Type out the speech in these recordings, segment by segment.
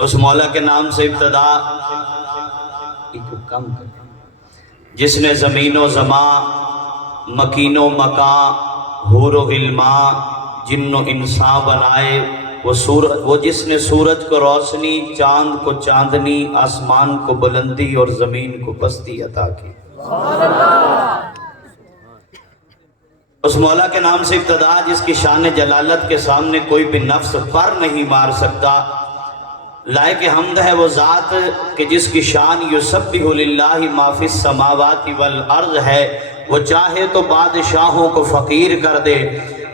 اس مولا کے نام سے ابتدا کم کر، جس نے زمین و زمان، مکین و مکان، حور و غلمان، جن و انسان بنائے، وہ جس نے سورج کو روشنی، چاند کو چاندنی، آسمان کو بلندی اور زمین کو پستی عطا کی۔ اس مولا کے نام سے ابتدا جس کی شان جلالت کے سامنے کوئی بھی نفس پر نہیں مار سکتا۔ لائق حمد ہے وہ ذات کہ جس کی شان یسبح للہ ما فی السماوات والارض ہے۔ وہ چاہے تو بادشاہوں کو فقیر کر دے،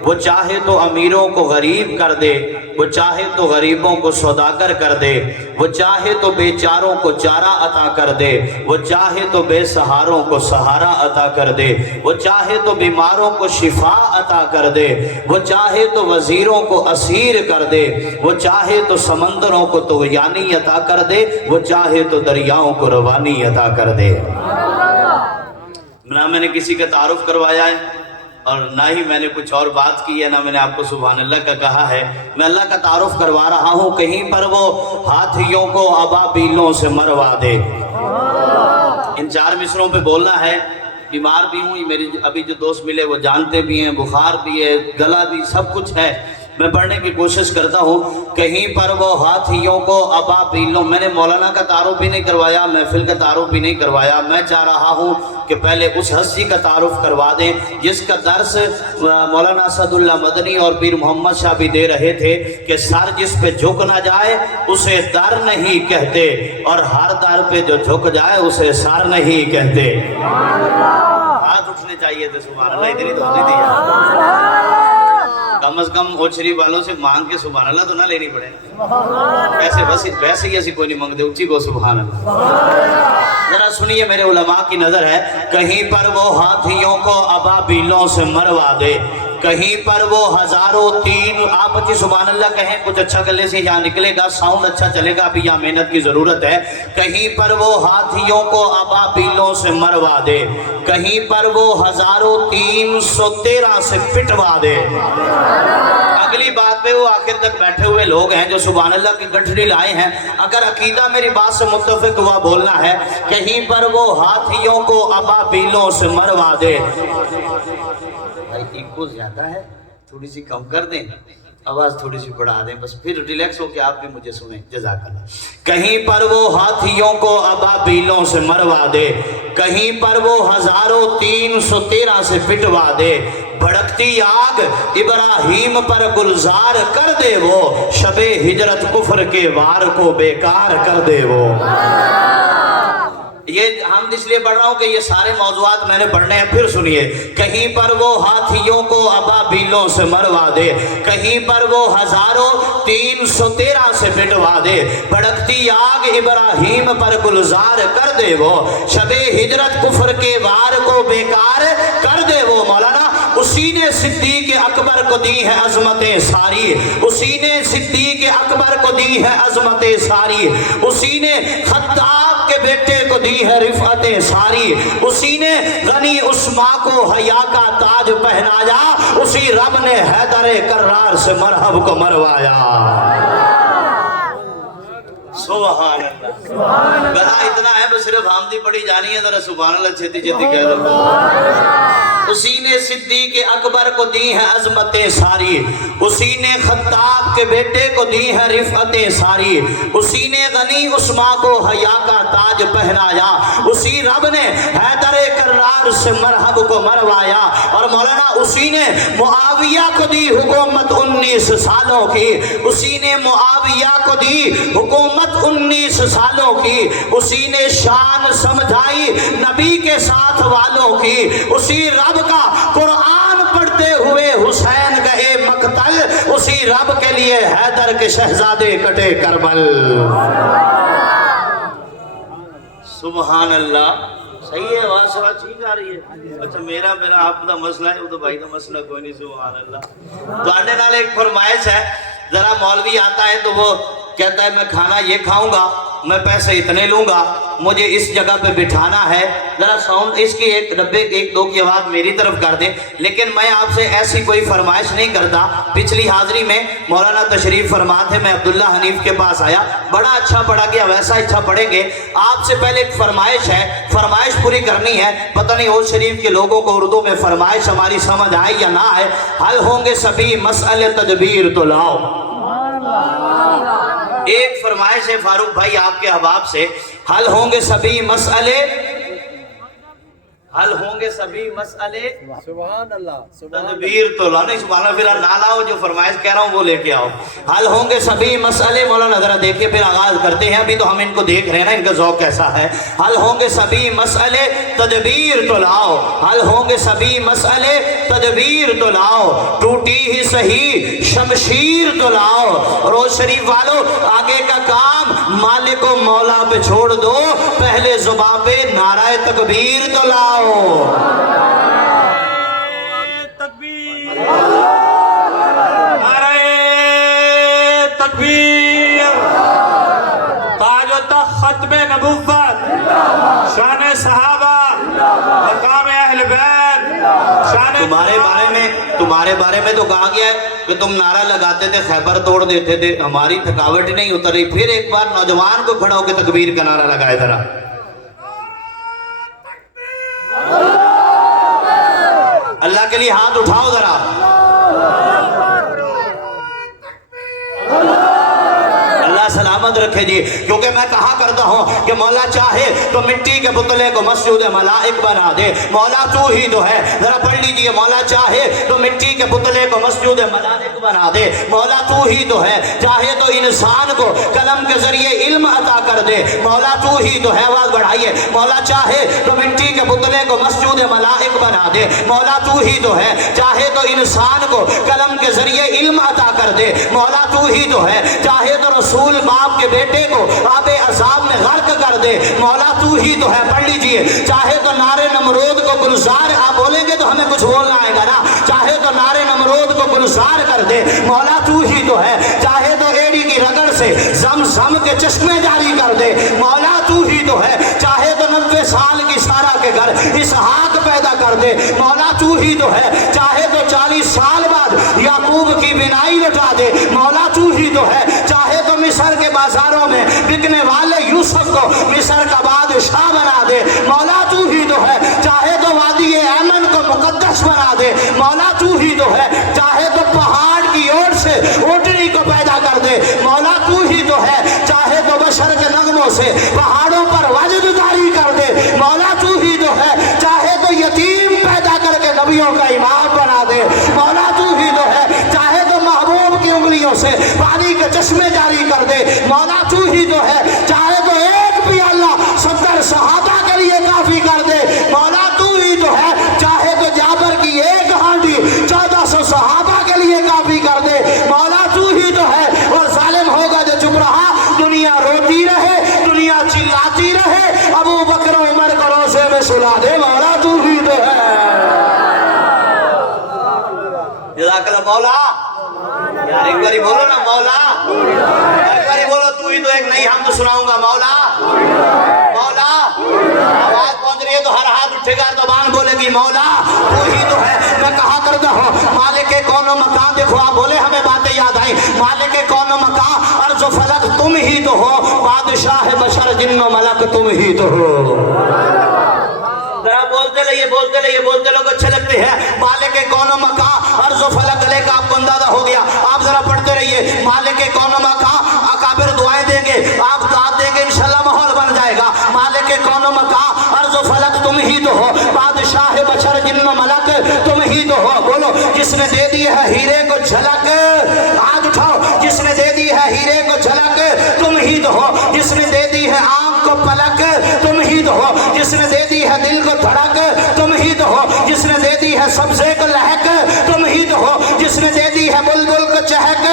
وہ چاہے تو امیروں کو غریب کر دے، وہ چاہے تو غریبوں کو سوداگر کر دے، وہ چاہے تو بیچاروں کو چارہ عطا کر دے، وہ چاہے تو بے سہاروں کو سہارا عطا کر دے، وہ چاہے تو بیماروں کو شفا عطا کر دے، وہ چاہے تو وزیروں کو اسیر کر دے، وہ چاہے تو سمندروں کو طغیانی عطا کر دے، وہ چاہے تو دریاؤں کو روانی عطا کر دے۔ نہ میں نے کسی کا تعارف کروایا ہے اور نہ ہی میں نے کچھ اور بات کی ہے، نہ میں نے آپ کو سبحان اللہ کا کہا ہے۔ میں اللہ کا تعارف کروا رہا ہوں، کہیں پر وہ ہاتھیوں کو ابابیلوں سے مروا دے۔ ان 4 مصروں پہ بولنا ہے۔ بیمار بھی ہوں، میری ابھی جو دوست ملے وہ جانتے بھی ہیں، بخار بھی ہے، گلا بھی، سب کچھ ہے، میں پڑھنے کی کوشش کرتا ہوں۔ کہیں پر وہ ہاتھیوں کو ابابیلوں، میں نے مولانا کا تعارف بھی نہیں کروایا، محفل کا تعارف بھی نہیں کروایا۔ میں چاہ رہا ہوں کہ پہلے اس ہستی کا تعارف کروا دیں جس کا درس مولانا اسد اللہ مدنی اور پیر محمد شاہ بھی دے رہے تھے کہ سر جس پہ جھک نہ جائے اسے در نہیں کہتے، اور ہر در پہ جو جھک جائے اسے سر نہیں کہتے۔ ہاتھ اٹھنے چاہیے تھے، سبحان اللہ، اتنی تو ہوتی تھی یار۔ کم از کم اوچھری والوں سے مانگ کے سبحان اللہ تو نہ لینی پڑے، ویسے ہی ایسی کوئی نہیں مانگتے، اچھی کو سبحان اللہ۔ ذرا سنیے، میرے علماء کی نظر ہے، کہیں پر وہ ہاتھیوں کو ابابیلوں سے مروا دے، کہیں پر وہ 1003، آپ اچھی سبحان اللہ کہیں، کچھ اچھا گلے سے یہاں نکلے گا، ساؤنڈ اچھا چلے گا، ابھی یہاں محنت کی ضرورت ہے۔ کہیں پر وہ ہاتھیوں کو ابابیلوں سے مروا دے، کہیں پر وہ 1313 سے پٹوا دے۔ اگلی بات پہ وہ آخر تک بیٹھے ہوئے لوگ ہیں جو سبحان اللہ کی گٹھڑی لائے ہیں، اگر عقیدہ میری بات سے متفق ہوا بولنا ہے، کہیں پر وہ ہاتھیوں کو ابابیلوں سے مروا دے۔ بھائی ایکو زیادہ ہے، تھوڑی سی کم کر دیں، آواز تھوڑی سی بڑھا دیں، بس پھر ریلیکس ہو کے آپ بھی مجھے سنیں، جزاک اللہ۔ کہیں پر وہ ہاتھیوں کو ابابیلوں سے مروا دے، کہیں پر وہ 1313 سے پٹوا دے۔ بھڑکتی آگ ابراہیم پر گلزار کر دے وہ، شب ہجرت کفر کے وار کو بیکار کر دے وہ۔ یہ ہم اس لیے پڑھ رہا ہوں کہ یہ سارے موضوعات میں نے پڑھنے ہیں، پھر سنیے۔ کہیں پر وہ ہاتھیوں کو ابابیلوں سے مروا دے، کہیں پر وہ 1313 سے پٹوا دے۔ بھڑکتی آگ ابراہیم پر گلزار کر دے وہ، شب ہجرت کفر کے وار کو بیکار کر دے وہ۔ مولانا اسی نے صدیق اکبر کو دی ہے عظمتیں ساری، اسی نے صدیق اکبر کو دی ہے عظمتیں ساری، اسی نے خطاب کے بیٹے کو دی ہے رفعتیں ساری، اسی نے غنی عثمان کو حیا کا تاج پہنایا، اسی رب نے حیدر کرار سے مرحب کو مروایا۔ سبحان اللہ، گلا اتنا ہے بس صرف آمدی پڑی جانی ہے، ذرا سبحان اللہ چھتی چھتی کہہ دو۔ اسی نے صدیق اکبر کو دی ہے عظمتیں ساری، اسی نے خطاب کے بیٹے کو دی ہے رفعتیں ساری، اسی نے غنی عثمان کو حیا کا تاج پہنایا، اسی رب نے حیدر کرار سے مرحب کو مروایا۔ اور مولانا اسی نے معاویہ کو دی حکومت 19 سالوں کی، اسی نے معاویہ کو دی حکومت 19 سالوں کی، اسی نے شان سمجھائی نبی کے ساتھ والوں کی، اسی رب کا قرآن پڑھتے ہوئے حسین گئے مقتل، اسی رب کے لیے حیدر کے شہزادے کٹے کربل۔ سبحان اللہ، صحیح ہے، آواز سوا ٹھیک آ رہی ہے؟ اچھا میرا آپ کا مسئلہ ہے، وہ تو بھائی کا مسئلہ کوئی نہیں۔ سبحان اللہ۔ تو آنے نال ایک فرمائش ہے، ذرا مولوی آتا ہے تو وہ کہتا ہے میں کھانا یہ کھاؤں گا मैं पैसे इतने लूंगा, मुझे इस जगह पे बिठाना है, जरा साउंड इसकी एक डब्बे एक दो की आवाज मेरी तरफ कर दे। लेकिन मैं आपसे ऐसी कोई फरमाइश नहीं करता। पिछली हाजिरी में मौलाना तशरीफ फरमा थे, मैं अब्दुल्ला हनीफ के पास आया, बड़ा अच्छा पढ़ा गया, वैसा अच्छा पढ़ेंगे। आपसे पहले एक फरमाइश है, फरमाइश पूरी करनी है। पता नहीं उस शरीफ के लोगों को उर्दू में फरमाइश हमारी समझ आए या ना आए। हल होंगे सभी मसले तदबीर तो लाओ। एक फरमाइश है फारूक भाई आपके अहबाब से, हल होंगे सभी मसले, हल होंगे सभी मसले सुभान अल्लाह, तदबीर तो लाओ। नहीं सुभान अल्लाह, फिर ना लाओ, जो फरमाइश कह रहा हूँ वो लेके आओ। हल होंगे सभी मसले, मौलाना जरा देखिए, फिर आगाज करते हैं। अभी तो हम इनको देख रहे हैं ना, इनका ज़ौक़ कैसा है। हल होंगे सभी मसले तदबीर तो लाओ, हल होंगे सभी मसले तदबीर तो लाओ, टूटी ही सही शमशीर तो लाओ। रोज शरीफ वालों, आगे का काम मालिक को मौला पे छोड़ दो, पहले जुबान पे नाराए तकबीर तो लाओ। तकबीर, नारे तकबीर, ताज व तख्त खत्मे नबुव्वत, शान सहाबा, मकाम अहले बैत, शान तुम्हारे बारे में तो कहा गया है कि तुम नारा लगाते थे, खैबर तोड़ देते थे, हमारी थकावट नहीं उतर रही। फिर एक बार नौजवान को खड़ा होकर तकबीर का नारा लगाए जरा। अल्लाह के लिए हाथ उठाओ जरा। अल्लाह सलामत रखे जी। क्योंकि मैं कहा करता हूँ कि मौला चाहे तो मिट्टी के पुतले को मस्जिद मलाइक बना दे, मौला तू ही तो है। जरा पढ़ लीजिए, मौला चाहे तो मिट्टी के पुतले को मस्जिद मलाइक बना दे, मौला तू ही तो है। चाहे तो इंसान को कलम के जरिए इल्म अता कर दे, मौला तू ही तो है। आवाज बढ़ाइए, मौला चाहे तो मिट्टी के पुतले को मस्जिद मलाइक बना दे, मौला तू ही तो है। चाहे तो इंसान को कलम के जरिए इल्म अता कर दे, मौला तू ही तो है। चाहे तो रसूल बाप के बेटे को आबे अजाब में गर्क कर दे, मौला तू ही तो है। पढ़ लीजिए, चाहे तो नारे नमरूद को गुलजार, आप बोलेंगे तो हमें कुछ बोलना आएगा ना, चाहे तो नारे नमरूद को गुलजार कर दे, मौला तू ही तो है। चाहे तो एड़ी की रगड़ से जम के चश्मे जारी कर दे, मौला तू ही तो है। चाहे तो 90 साल की सारा के घर इसहाक पैदा कर दे, मौला तू ही तो है। चाहे तो 40 साल बाद याकूब की बिनाई लौटा दे, मौला तू ही तो है। चाहे तो मिस्र के बाजारों में बिकने वाले यूसुफ को मिस्र का बादशाह बना दे, मौला तू ही तो है। चाहे तो वादी ऐमन को मुकद्दस बना दे, मौला तू ही तो है। चाहे तो पहाड़ की ओर से ऊँटनी को पैदा कर दे, मौला तू ही तो है। चाहे तो बशर के नगमों से पहाड़ों पर वजद जारी कर दे, मौला तू ही तो है। चाहे तो यतीम पैदा करके नबियों का इमाम बना दे, मौला तू ही तो है। चाहे तो महबूब की उंगलियों से पानी के चश्मे जारी कर दे, मौला तू ही तो है। चाहे तो एक भी अल्लाह 70 सहाबा के लिए काफी कर दे, मौला तू ही तो है। चाहे तो जाबर की एक हांडी 1400 सहाबा के लिए काफी कर दे, मौला तू ही तो है। और जालिम होगा जो चुप रहा, दुनिया रोती रहे, दुनिया चिल्लाती रहे, अबू बकर उमर को रोज़े में सुला दे, मौला तू ही तो है। जज़ाकल्लाह मौला, यार एक बारी बोलो ना मौला, एक बारी बोलो तू ही तो एक नहीं, हम तो सुनाऊंगा मौला मौला। आवाज पहुंच रही है तो हर हाथ उठेगा, ज़बान बोलेगी मौला तू ही तो है। मैं कहा करता हूँ मालिक के कौनो मकान, देखो आप बोले हमें बातें याद आई, मालिक के कौनो मकान अर्ज़ व फलक तुम ही तो हो, बादशाह बशर जिन्नो मलक तुम ही तो हो। जरा बोलते रहिए, बोलते रहिए, बोलते लोग अच्छे लगते हैं। मालिक के कौनो मकान अर्ज़ व फलक, गले का आपको अंदाजा हो गया, आप जरा पढ़ते रहिए। मालिक के कौनो मकान, अकाबिर दुआएं देंगे, आप दाद देंगे, इंशाल्लाह माहौल बन जाएगा। मालिक के कौनो मकान अर्ज़ व फलक तुम ही तो हो, बादशाह बशर जिन्नो मलक तुम ही तो हो। बोलो, जिसने दे दी है हीरे को झलक, हाथ उठाओ, जिसने दे दी है हीरे को झलक तुम ही तो हो। जिसने दे दी है आंख को पलक तुम ही तो हो। जिसने दे दी है दिल को धड़क तुम ही तो हो। जिसने दे दी है सब्ज़े को लहक तुम ही तो हो। जिसने दे दी है बुलबुल को चहक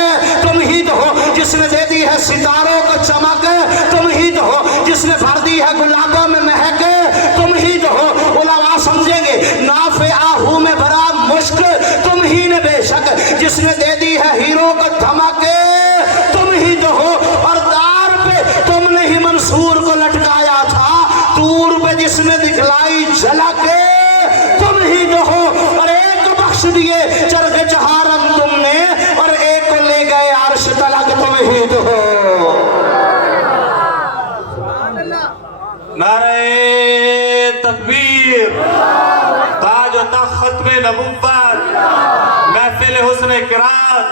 तुम ही तो हो। जिसने दे दी है सितारों को चमक तुम ही तो हो। जिसने भर दी है गुलाबों में महक तुम ही तो हो। उलमा समझेंगे नाफे आहू में भरा मुश्क तुम ही ने बेशक। जिसने दे दी है हीरो को धमक तुम ही तो हो। और दार पे तुम नहीं जिसने दिखलाई झलक तुम ही जो हो, और एक बख्श दिए चरख चहारन तुमने, और एक को ले गए अर्श तलक तुम ही जो हो। नारे तकबीर, ताज व तख्त खत्मे नबुव्वत, महफिल हुस्न किरात।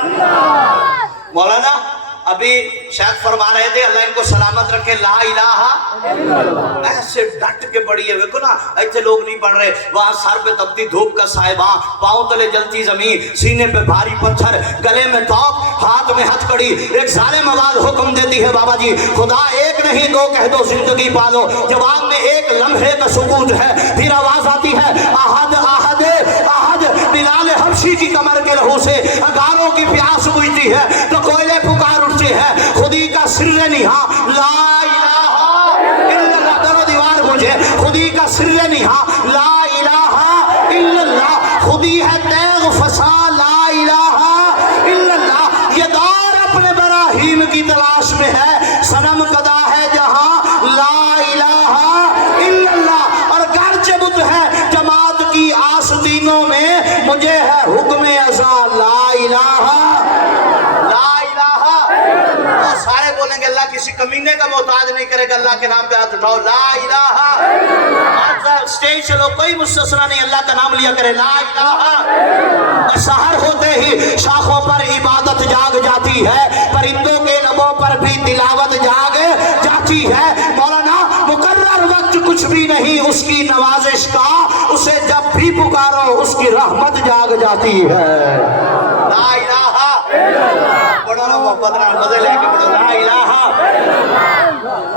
मौलाना अभी शायद फरमा रहे थे अल्लाह इनको सलामत रखे, ला इलाहा ऐसे डट के पड़ी है। देखो ना ऐसे लोग नहीं पढ़ रहे, वहां सर पे तपती धूप का साहिबा, पांव तले जलती जमीन, सीने पे भारी पत्थर, गले में तौक, हाथ में हथकड़ी, एक जालिम आवाज हुक्म देती है बाबा जी खुदा एक नहीं दो कह दो जिंदगी पालो। जवाब में एक लम्हे का सुकूत है, फिर आवाज आती है आहद आहद आहद। बिलाल हबशी की कमर के लहू से अगारों की प्यास बुझती है तो कोयले पुकार उठते हैं खुदी का सिर निहा, ला इलाहा इल्लल्लाह। दोनों दीवार मुझे खुदी का सिर निहा, ला इलाहा इल्लल्लाह। खुदी है तेग फसा, ला इलाहा इल्लल्लाह। ये दौर अपने बराहीम की तलाश में है, सनम कदा है जहां, ला इलाहा इल्लल्लाह। और गर्ज बुत है जमात की आस्तीनों में, मुझे है हुक्म अज़ा, ला इलाहा ला इलाहा। और सारे बोलेंगे अल्लाह किसी कमीने का मोहताज नहीं करेगा, अल्लाह के नाम पे हाथ उठाओ, ला इलाहा। स्टेज चलो कोई मुस्तस्ना नहीं, अल्लाह का नाम लिया करे, ला इलाहा। और सहर होते ही शाखों पर इबादत जाग जाती है, परिंदों के लबों पर भी तिलावत जाग जाती है। मौलाना मुकर्रर वक्त कुछ भी नहीं उसकी नवाजिश का, उसे जब भी पुकारो उसकी रहमत जाग जाती है, ला इलाहा। पढ़ो ना मोहब्बत ना मजे लेके पढ़ो, ला इलाहा।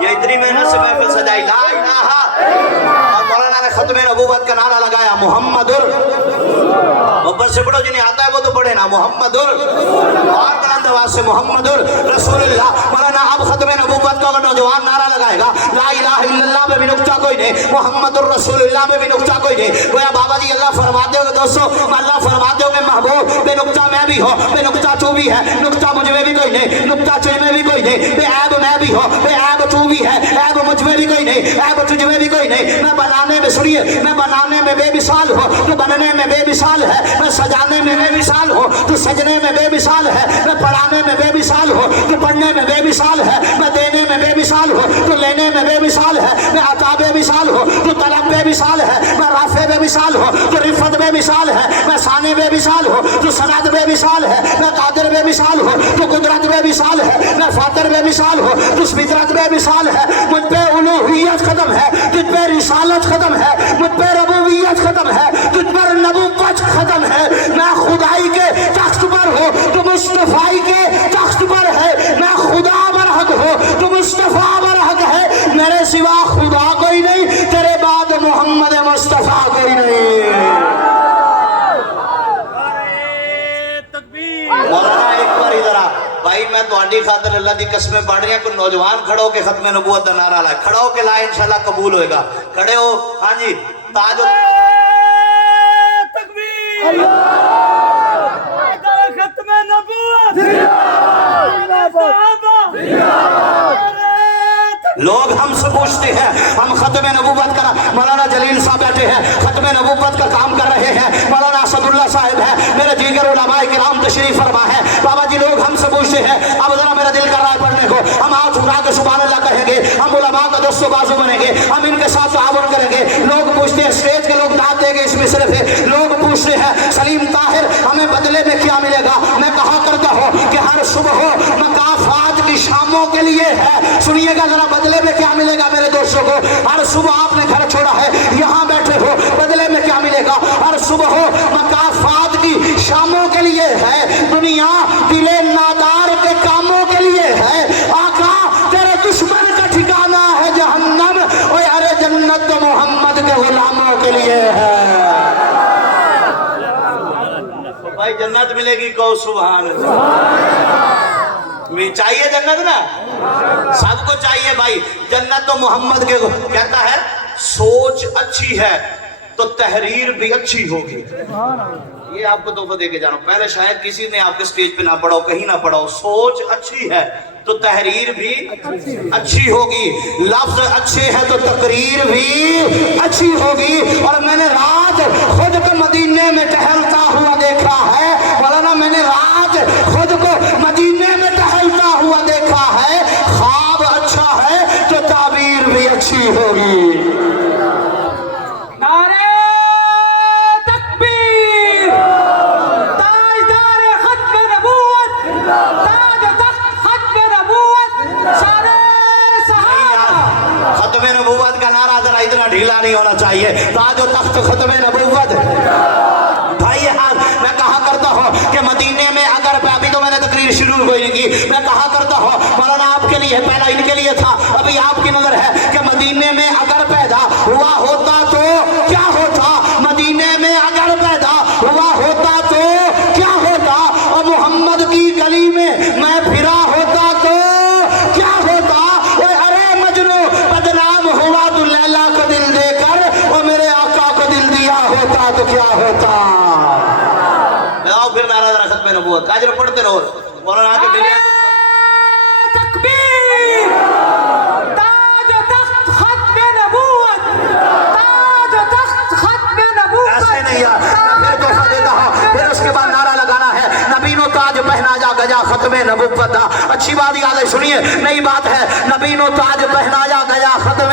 ये इतनी मेहनत से महफिल सजाई, ला इलाहा। और मौलाना ने खत्मे नबूवत का नारा लगाया, मुहम्मदुर, ऊपर से पढ़ो जिन्हें आता है वो तो पढ़े ना, मुहम्मदुर, और बुलंद आवाज से मुहम्मदुर रसूलुल्लाह। मौलाना अब खत्मे नबूवत का नौजवान नारा लगाएगा, ला इलाहा इल्लल्लाह में भी नुक्ता कोई नहीं, मुहम्मदुर रसूलुल्लाह में भी नुक्ता कोई नहीं। गोया बाबा जी अल्लाह फरमाते हो दोस्तों, अल्लाह फरमाते हो महबूब बेनुक्ता मैं भी हो, बेनुक्ता तू भी है, नुक्ता मुझ में भी कोई नहीं, नुक्ता तुझ में भी कोई नहीं, बेऐब मैं भी हो, बेऐब तू भी है, ऐब मुझ में भी कोई नहीं, ऐब तुझ में भी कोई नहीं। मैं बनाने में सुनिए, मैं बनाने में बेमिसाल हो, तू बनने में बेमिसाल है, मैं सजाने में बेमिसाल हो, तू सजने में बेमिसाल है, मैं पढ़ाने में बेमिसाल हो, तू पढ़ने में बेमिसाल है, मैं देने में बेमिसाल हो, तू लेने में बेमिसाल है, मैं अता बेमिसाल हो, तू तलब बेमिसाल है, मैं राफे बेमिसाल हो, तू रिफत बेमिसाल है, मैं साने बेमिसाल हो, तू सनद बेमिसाल है, मैं कादिर बेमिसाल हो, तू कुदरत बेमिसाल है, मैं फातिर बेमिसाल हो, तू फितरत बेमिसाल है। मुझ पे उलूहियत खत्म है, तुझ पे रिसालत खत्म है, मुझ पे रबूबियत खत्म है, तुझ पर नबूवत खत्म है। मैं खुदाई के तख्त पर हो, तू मुस्तफाई के तख्त पर है, मैं खुदा बरहक हो, तू मुस्तफा बरहक है, मेरे सिवा खुदा कोई नहीं, तेरे बाद मोहम्मद मुस्तफा कोई नहीं। मौलाना एक बार इधर आ भाई, मैं तुम्हारी खातिर अल्लाह दी कसमें पढ़ रही हूं, कोई नौजवान खड़ो के खत्मे नबूवत का नारा लाए, खड़ो के लाए इंशाल्लाह कबूल होएगा। खड़े हो, हाँ जी, ताज तकबीर, खत्मे नबूवत, लोग हमसे पूछते हैं, हम खत्मे नबूवत का, मौलाना जलील साहब बैठे हैं, खत्मे नबूवत का काम कर रहे हैं, मौलाना असदुल्लाह साहब है, मेरे जीगर उलमाए किराम तशरीफ फरमा है। बाबा जी लोग हमसे पूछते हैं, अब जरा मेरा दिल कर रहा है पढ़ने को, हम हाथ उठा के सुभान अल्लाह कहेंगे, हम उलमा का दोस्तों बाजू बनेंगे, हम इनके साथ ताउन करेंगे। लोग पूछते हैं, स्टेज के लोग दाद देंगे इस मिसरे पे, लोग पूछते हैं सलीम ताहिर हमें बदले में क्या मिलेगा। मैं कहा करता हूँ कि हर सुबह मकाफात की शामों के लिए है, सुनिएगा जरा बदले में क्या मिलेगा मेरे दोस्तों को। हर सुबह आपने घर छोड़ा है, यहाँ बैठे हो, बदले में क्या मिलेगा। हर सुबह मकाफात की शामों के लिए है, दुनिया दिले नादार के कामों के लिए है। आका तेरे दुश्मन का ठिकाना है जहन्नम, और अरे जन्नत तो मोहम्मद के गुलामों के लिए है। भाई जन्नत मिलेगी कहो सुभान अल्लाह। चाहिए जन्नत ना, सबको चाहिए भाई जन्नत। तो मोहम्मद के कहता है सोच अच्छी है तो तहरीर भी अच्छी होगी। ये आपको तोहफा दे के जा रहा हूं। पहले शायद किसी ने आपके स्टेज पे ना पढ़ा हो, कहीं ना पढ़ा हो। सोच अच्छी है तो तहरीर भी अच्छी होगी, लफ्ज अच्छे हैं तो तकरीर भी अच्छी होगी। और मैंने रात खुद को मदीने में टहलता हुआ देखा है, मौलाना मैंने रात खुद को मदीने में टहलता हुआ देखा है। ख्वाब अच्छा है तो ताबीर भी अच्छी होगी। नारे तकबीर, ताजदार खत्म नबूवत, ताज तख्त खत्म नबूवत, सारे सहाबा। खत्म नबूवत का नारा जरा इतना ढीला नहीं होना चाहिए। ताज और तख्त खत्म नबूवत। भाई हाथ मैं कहा करता हूँ कि मदीने में अगर अभी तो मैंने तकरीर शुरू कोई नहीं की, मैं कहा करता हूँ मौलाना आपके लिए, पहला इनके लिए था, अभी आपकी नजर है कि मदीने में अगर पैदा हुआ होता तो क्या होता, मदीने में अगर पैदा हुआ होता तो क्या होता, और मोहम्मद की गली में मैं फिरा होता तो क्या होता। ओए अरे मजनू बदनाम हुआ तो लैला को दिल देकर, और मेरे आका को दिल दिया होता तो क्या होता। आओ फिर नारा जरा खत्म नबूवत काजर पढ़ते रहो। मौलाना आके मिले तकबीर, ताज तख्त खत्म नबूवत, ताज तख्त खत्म नबूवत। ऐसे नहीं यार, मैं फिर तोहफा देता हूँ, फिर उसके बाद नारा लगाना है नबीनो ताज पहना जा गया खत्म नबूवत। अच्छी बात याद है, सुनिए नई बात है। नबीनो ताज पहना जा गया खत्म,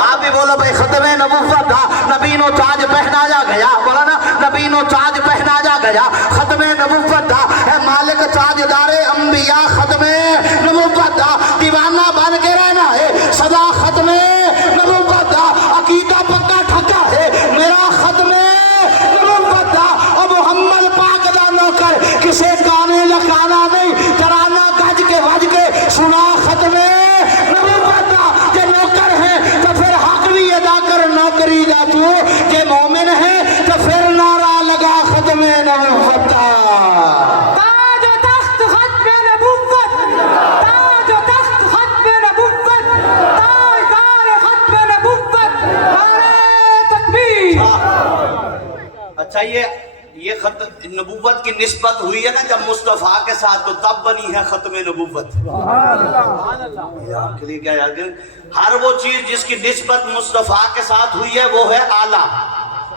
आप भी बोलो भाई खत्म नबूवत। नबीनो ताज पहना जा गया, बोला ना नबीनो ताज पहना जा गया खत्म नबूवत है। मालिक ताजदारे अंबिया खत्म नबूवत, दीवाना बन के रहना है सदा खत्म नबूवत। अकीदा पक्का ठक्का है मेरा खत्म नबूवत। और मोहम्मद पाक दा नौकर किसे गाने लगाना नहीं, तराना गज के वज के सुना खत्म नबूवत। जे नौकर है तो फिर हक भी अदा कर नौकरी दा तू, जे मोमिन है तो फिर नारा लगा खत्म नबूवत। ताज तख्त खत्म नबूवत, ताज तख्त खत्म नबूवत, ताजदार खत्म नबूवत, नारे तकबीर। अच्छा ये खत नबूवत की निस्बत हुई है ना जब मुस्तफ़ा के साथ, तो तब बनी है खत्म नबूवत। ये आपके लिए क्या याद है, हर वो चीज जिसकी निस्बत मुस्तफ़ा के साथ हुई है वो है आला।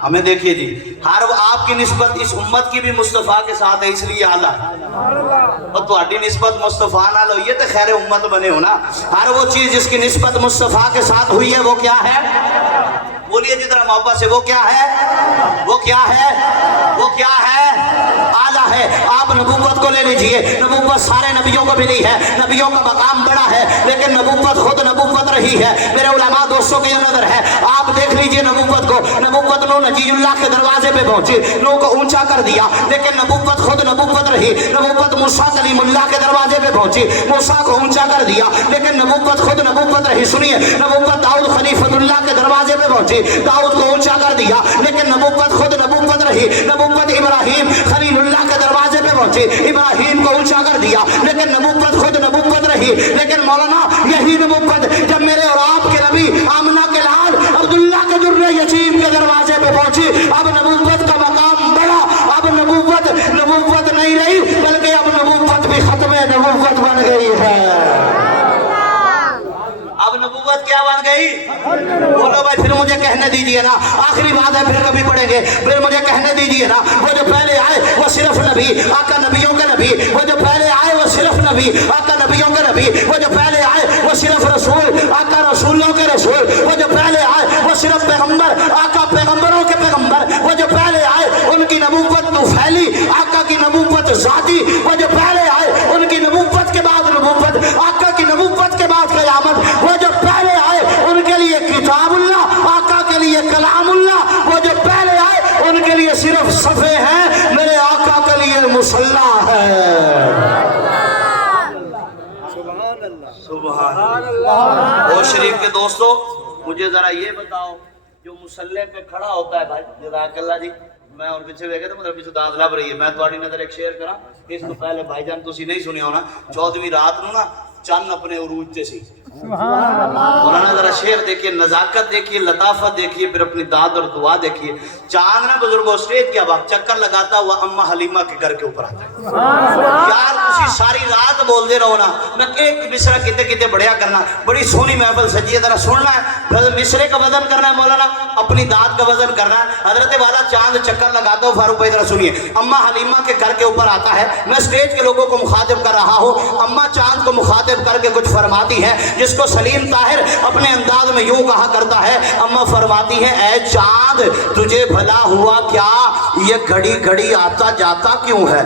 हमें देखिए जी, हर आपकी निस्बत इस उम्मत की भी मुस्तफ़ा के साथ है, इसलिए आला। और तुम्हारी निस्बत मुस्तफ़ा नाल हुई है तो खैर उम्मत बने हो ना। हर वो चीज जिसकी निस्बत मुस्तफ़ा के साथ हुई है वो क्या है, बोलिए जितना मोहब्बत से, वो क्या है, वो क्या है, वो क्या है, आला है। आप नबूवत को ले लीजिए, नबूवत सारे नबियों को मिली है, नबियों का मकाम बड़ा है, लेकिन नबूवत खुद नबूवत रही है। मेरे उलमा दोस्तों की नजर है, आप देख लीजिए नबूवत को। नबूवत नो नजीउल्लाह के दरवाजे पे पहुंची, नो को ऊंचा कर दिया, लेकिन नबूवत खुद नबूवत रही। नबूवत मूसा कलीमुल्लाह के दरवाजे पे पहुंची, मूसा को ऊंचा कर दिया, लेकिन नबूवत खुद नबूवत रही। सुनिए, नबूवत दाऊद खलीफतुल्लाह के दरवाजे पे पहुंची, दाऊद को ऊंचा कर दिया, लेकिन नबूवत खुद नबूवत रही। नबूवत इब्राहिम खलीलुल्लाह के दरवाजे पे पहुंची, इब्राहिम को ऊंचा कर दिया, लेकिन नबूवत खुद नबूवत रही। लेकिन मौलाना यही नबूवत जब मेरे और आपके नबी आमना के लाल अब्दुल्लाह के दुर्रे यतीम के दरवाजे पे पहुंची, अब नबूवत का मकाम बढ़ा। अब नबूवत नबूवत नहीं रही, बल्कि अब नबूवत भी खत्म नबूवत बन गई है। अब नबूवत क्या बन गई, बोलो भाई, फिर मुझे कहने दीजिए ना, आखिरी बात है फिर कभी पढ़ेंगे, फिर मुझे कहने दीजिए ना। वो जो पहले आए वो सिर्फ नबी, आका नबियों के नबी, वो जो पहले आए वो सिर्फ नबी, आका नबियों के नबी, वो जो पहले आए वो सिर्फ रसूल, आका रसूलों के रसूल, वो जो पहले आए वो सिर्फ पैगंबर, आका पैगंबरों के पैगंबर, वो जो पहले आए उनकी नबूवत तो फैली, आका की नबूवत जाती, वो जो पहले आए उनकी नबूवत के बाद नबूवत, आका की नबूवत के बाद क़यामत, वो जो पहले आए उनके लिए किताबुल्लाह, आका के लिए कलामुल्लाह, वो जो पहले आए उनके लिए सिर्फ सफ़े हैं, मेरे आका के लिए मुसल्ला है। सुभान अल्लाह। ओ शरीफ के दोस्तों, मुझे जरा ये बताओ, जो मुसल्ले पे खड़ा होता है भाई, जज़ाकल्लाह जी, मैं और पीछे वे तो मतलब पीछे दांत लभ रही है, मैं तुम्हारी नजर एक शेयर करा। इस तो पहले भाईजान तुसी नहीं सुनिया होना, 14वीं रात नू ना चंद अपने उरूज ते सी, मौलाना जरा शेर देखिए, नजाकत देखिए, लताफत देखिए, फिर अपनी दाद और दुआ देखिए। चांद ना बुजुर्गों स्टेज के अब चक्कर लगाता हुआ अम्मा हलीमा के घर के ऊपर आता है। यार तुसी सारी रात बोलते रहो ना, मैं एक मिसरा किते किते बढ़िया करना, बड़ी सोहनी महफिल सजी है, जरा सुनना है, मिसरे का वजन करना है मौलाना, अपनी दाद का वजन करना है। हजरत वाला चांद चक्कर लगाता हूँ, फारूक भाई जरा सुनिए। अम्मा हलीमा के घर के ऊपर आता है, मैं स्टेज के लोगों को मुखातिब कर रहा हूँ। अम्मा चांद को मुखातिब करके कुछ फरमाती है, जिसको सलीम ताहिर अपने अंदाज में यूं कहा करता है। अम्मा फरमाती है, ऐ चांद तुझे भला हुआ क्या, ये घड़ी घड़ी आता जाता क्यों है।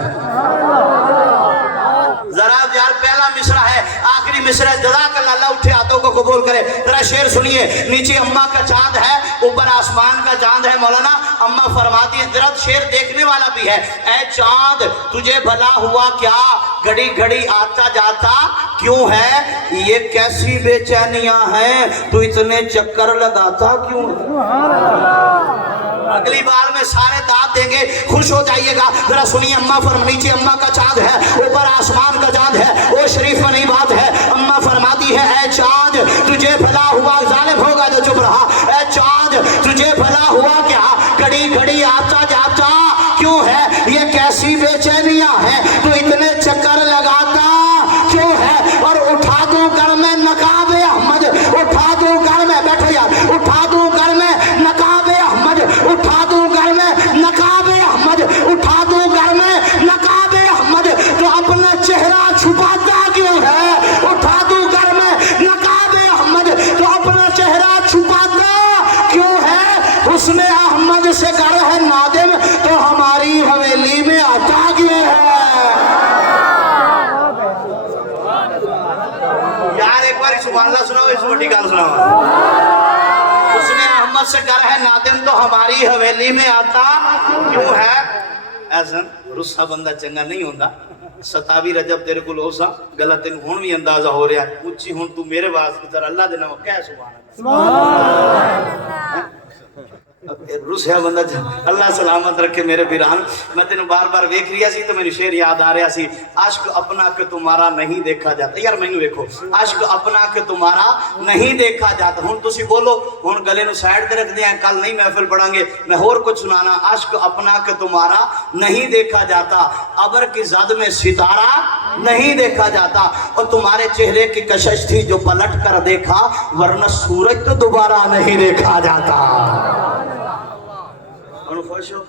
जरा यार पहला मिसरा है, आखिरी मिसरा है, जज़ाकल्लाह, अल्लाह उठे हाथों को कबूल करे। जरा शेर सुनिए, नीचे अम्मा का चांद है, ऊपर आसमान का चांद है मौलाना। अम्मा फरमाती है, जरा शेर देखने वाला भी है, ऐ चांद तुझे भला हुआ क्या, घड़ी घड़ी आता जाता क्यों है, ये कैसी बेचैनियां हैं, तू इतने चक्कर लगाता क्यों। अगली बार में सारे दांत देंगे, खुश हो जाइएगा। जरा सुनिए, अम्मा नीचे अम्मा का चांद है, ऊपर आसमान का चांद है, वो शरीफ नहीं बात है। अम्मा फरमाती है, ऐ चांद तुझे भला हुआ, जालिम होगा जो चुप रहा, ऐ चांद तुझे भला हुआ क्या, घड़ी घड़ी आता जाता क्यों है, ये कैसी बेचैनियां हैं, तू इतने चक्कर लगाता क्यों है। और उठा दूं घर में नकाबे अहमद, उठा दूं घर में, बैठो यार, उठा दूं घर में नकाबे अहमद, उठा दूं घर में नकाबे अहमद, उठा दूं घर में नकाबे अहमद, तो अपना चेहरा छुपाता क्यों है। उठा दूं घर में नकाबे अहमद, तो अपना चेहरा छुपाता क्यों है। हुस्ने अहमद से घर है नादिम, तो हमारी हवेली में आता क्यों है। यार एक बार सुभान अल्लाह सुनाओ, इस छोटी गाल सुनाओ। उसने अहमद से घर है नादिम, तो हमारी हवेली में आता क्यों है। ऐसा रुस्सा बंदा चंगा नहीं होता। 27 रजब तेरे को लोसा गलत तेन हुण भी अंदाजा हो रहा है, उच्ची हुण तू मेरे वास्ते जरा अल्लाह दे नाम कह सुभान अल्लाह। रुस है बंदा, अल्लाह सलामत रखे मेरे वीरान। मैं तेन बार बार वेख रहा सी तो मेरी शेर याद आ रहा सी, आश्क अपना के तुम्हारा नहीं देखा जाता। यार मैनू वेखो, आश्क अपना के तुम्हारा नहीं देखा जाता। हुण तुसी बोलो, हुण गले नू साइड ते रखदे हैं, कल नहीं महफिल पढ़ांगे, मैं होर कुछ सुनाना। आश्क अपना के तुम्हारा नहीं देखा जाता, अबर की जद में सितारा नहीं देखा जाता, और तुम्हारे चेहरे की कशिश थी जो पलट कर देखा, वरना सूरज तो दोबारा नहीं देखा जाता। खुश हो,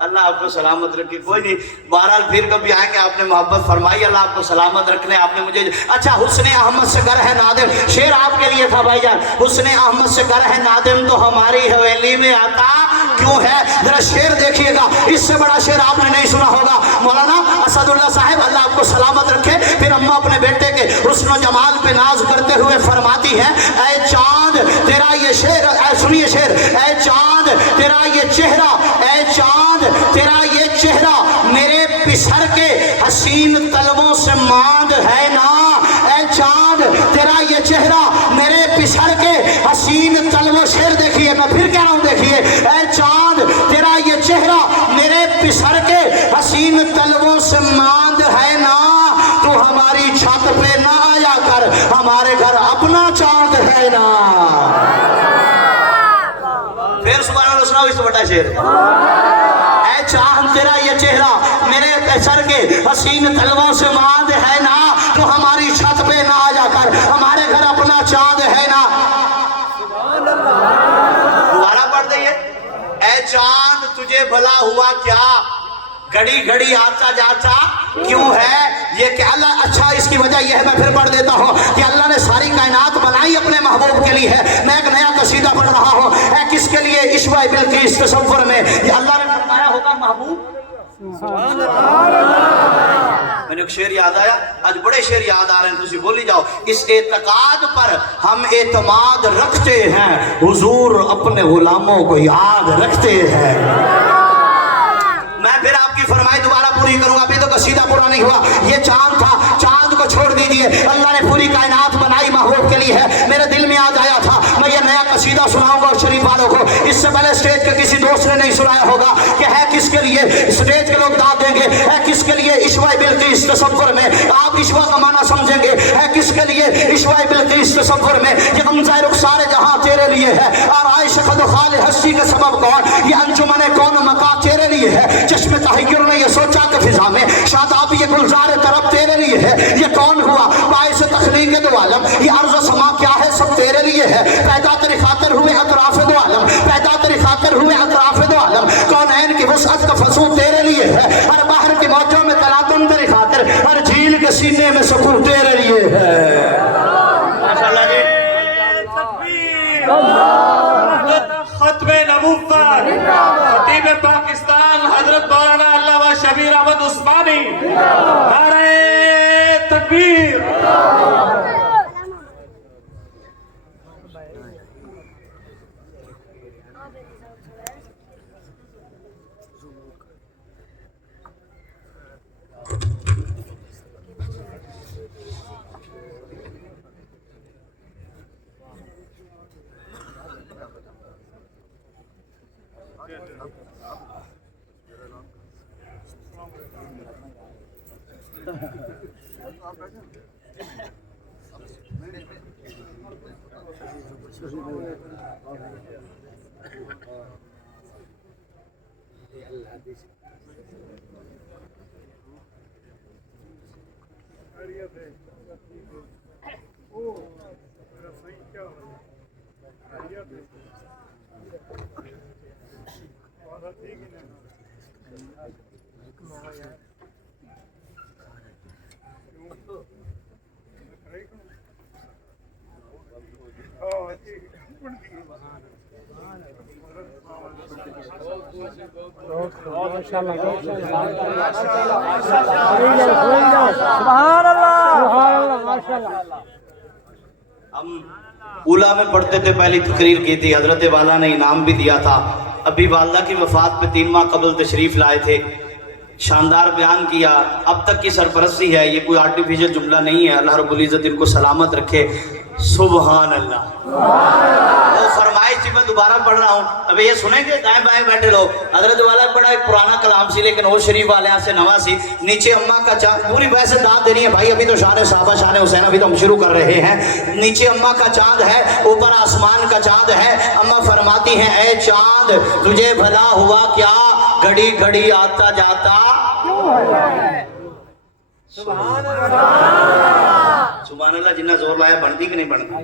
अल्लाह आपको सलामत रखे। कोई नहीं, बहरहाल फिर कभी आएंगे, आपने मोहब्बत फरमाई, अल्लाह आपको सलामत रखने। आपने मुझे अच्छा, हुस्ने अहमद से घर है नादिम, शेर आपके लिए था भाईजान। हुस्ने अहमद से घर है नादिम, तो हमारी हवेली में आता क्यों है। जरा शेर देखिएगा, इससे बड़ा शेर आपने नहीं सुना होगा। मौलाना असदुल्लाह साहब, अल्लाह आपको सलामत रखे। फिर अम्मा अपने बेटे के हुस्न जमाल पे नाज करते हुए फरमाती है, ऐ चांद तेरा ये शेर, सुनिए शेर, ऐ चांद तेरा ये चेहरा, ऐ चांद तेरा ये चेहरा मेरे पिसर के हसीन तलवों से मांद है ना। ऐ चांद तेरा ये चेहरा मेरे पिसर के हसीन तलवों, शेर देखिए, मैं फिर कह रहा हूँ देखिए, ऐ चांद तेरा ये चेहरा मेरे पिसर के हसीन तलवों से मांद है ना। तू हमारी छत पे ना आया कर, हमारे घर अपना चांद है ना। फिर सुभान अल्लाह सुनाओ, इससे बड़ा शेर, ऐ चांद तेरा ये चेहरा मेरे सर के हसीन तलवों से मांद है ना, तो हमारी छत पे ना आ जाकर, हमारे घर अपना चांद है ना। दोबारा पढ़ दीजिए, ऐ चांद तुझे भला हुआ क्या, घड़ी घड़ी आता जाता क्यों है। ये क्या अल्लाह, अच्छा इसकी वजह यह है, मैं फिर पढ़ देता हूँ कि अल्लाह ने सारी कायनात बनाई अपने महबूब के लिए है। मैं एक नया कसीदा पढ़ रहा हूँ, है किसके लिए, इश्वा बिल्किस तसव्वुर में ये अल्लाह ने फरमाया होगा महबूब। मैंने एक शेर याद आया, आज बड़े शेर याद आ रहे हैं, तुझे बोली जाओ। इस एतकाद पर हम एतमाद रखते हैं, हुजूर अपने गुलामों को याद रखते हैं। मैं फिर आपकी फरमाई दोबारा पूरी करूंगा, अभी तो कसीदा पूरा नहीं हुआ। ये चांद था, चांद को छोड़ दीजिए, लिए अल्लाह ने पूरी कायनात बनाई महबूब के लिए है। मेरे दिल में आज आया था मैं ये नया कसीदा सुनाऊंगा और शरीफ वालों को। इससे पहले स्टेज के किसी दोस्त ने नहीं सुनाया होगा कि है किसके लिए, स्टेज के लोग दाद देंगे, है किसके लिए इश्वा बिल्किस तसव्वुर में, आप इश्वा का माना समझेंगे, है किसके लिए इश्वा बिल्किस तसव्वुर में, ये गमज़े रुखसार जहां तेरे लिए है। और आयशा खाल हस्ती का सबब कौन, ये अंजुमन कौन मका तेरे लिए है। चश्मे तहय्युर ने ये सोचा कि फिजा में शादाब ये गुलजार तरफ तेरे लिए है। ये कौन हुआ बाइस तखलीक दो आलम, ये अर्ज़ समा क्या है सब तेरे लिए है। पैदा तेरी खातिर हुए अतराफ दो आलम, पैदा तेरी खातिर हुए अतराफ दो आलम, कौनैन की वसअत का फसू तेरे लिए है। हर बाहर की मौजों में तलातुम तेरी खातिर, हर झील के सीने में सुकून तेरे लिए है। माशाअल्लाह जी। खत्मे नबुव्वत खतीब पाकिस्तान हजरत मौलाना अल्लामा शबीर अहमद उस्मानी, नारे तकबीर। हम उला में पढ़ते थे, पहली तकरीर की थी, हजरत वाला ने इनाम भी दिया था। अभी वालदा की वफात पे 3 माह कबल तशरीफ लाए थे, शानदार बयान किया। अब तक की सरपरस्ती है, ये कोई आर्टिफिशियल जुमला नहीं है। अल्लाह रब्बुल इज़्ज़त इनको सलामत रखे। सुभान अल्लाह। वो फरमाइश थी, मैं दोबारा पढ़ रहा हूँ। अब ये सुनेंगे दाएं बाएं बैठे लोग। हजरत वाला बड़ा एक पुराना कलाम सी, लेकिन वो शरीफ वाले यहाँ से नवा सी। नीचे अम्मा का चांद, पूरी वैसे दाद देनी है भाई, अभी तो शान साहबा शान हुसैन अभी तो हम शुरू कर रहे हैं। नीचे अम्मा का चांद है, ऊपर आसमान का चांद है। अम्मा फरमाती हैं, ए चांद तुझे भला हुआ क्या, घड़ी घड़ी आता जाता। सुभान अल्लाह। जिन्ना जोर लाया बनती कि नहीं बनती।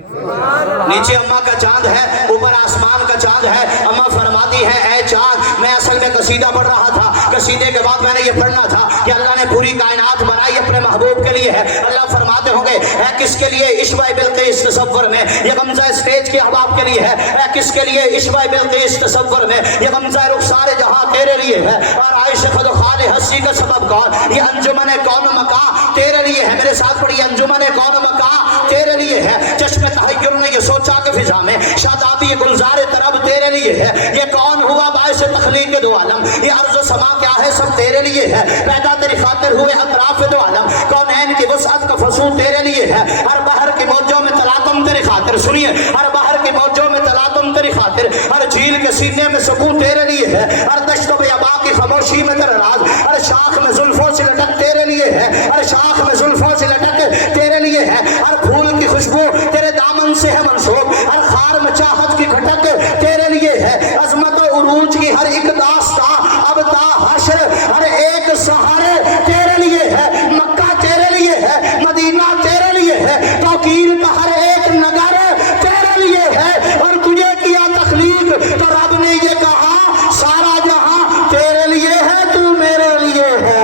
नीचे अम्मा का चांद है, ऊपर आसमान का चांद है। अम्मा फरमाती है, ए चांद, मैं असल में कसीदा पढ़ रहा था। कसीदे के बाद मैंने ये पढ़ना था कि अल्लाह ने पूरी कायनात बनाई अपने महबूब के लिए है। अल्लाह फरमाते होंगे, है किसके लिए इश्वा बिल्किस तसव्वुर में, ये गमज़ा स्टेज के अहबाब के लिए है किसके लिए इश्वा बिल्किस तसव्वुर में, ये गमज़ा रुखसार जहां तेरे लिए है। और आयशा खाल हस्ती का सबब कौन, ये अंजुमन कौन मका तेरे लिए है। मेरे साथ पढ़िए, अंजुमन कौन मका तेरे लिए है। चश्मे तहय्युर ने ये सोचा कि फिजा में शादाबी गुलजार तरफ तेरे लिए है। ये कौन हुआ बाइस तखलीक दो आलम, ये अर्ज़ समा क्या है सब तेरे लिए है। पैदा तेरी खातिर हुए अतराफ दो आलम, कौनैन की वसअत का फसू तेरे लिए है। हर बाहर की मौजों में तलातुम तेरी खातिर, सुनिए, हर बाहर की मौजों में तलातुम तेरी खातिर, हर झील के सीने में सुकून तेरे लिए है। हर दश्त बेअबा की खामोशी में तेरा राज, हर शाख में जुल्फों से लटक तेरे लिए है। हर शाख में जुल्फों से लटक तेरे लिए है। हर फूल की खुशबू तेरे दामन से है मंसूब, हर खार में चाहत की खटक तेरे लिए है। अजमत और उरूज की हर एक दास्तां अब ता हश्र, हर एक सहारे तेरे लिए है। मक्का तेरे लिए है, मदीना तेरे लिए है, तौकीर का हर एक नगर तेरे लिए है। और तुझे किया तखलीक तो रब ने ये कहा, सारा जहां तेरे लिए है, तू मेरे लिए है।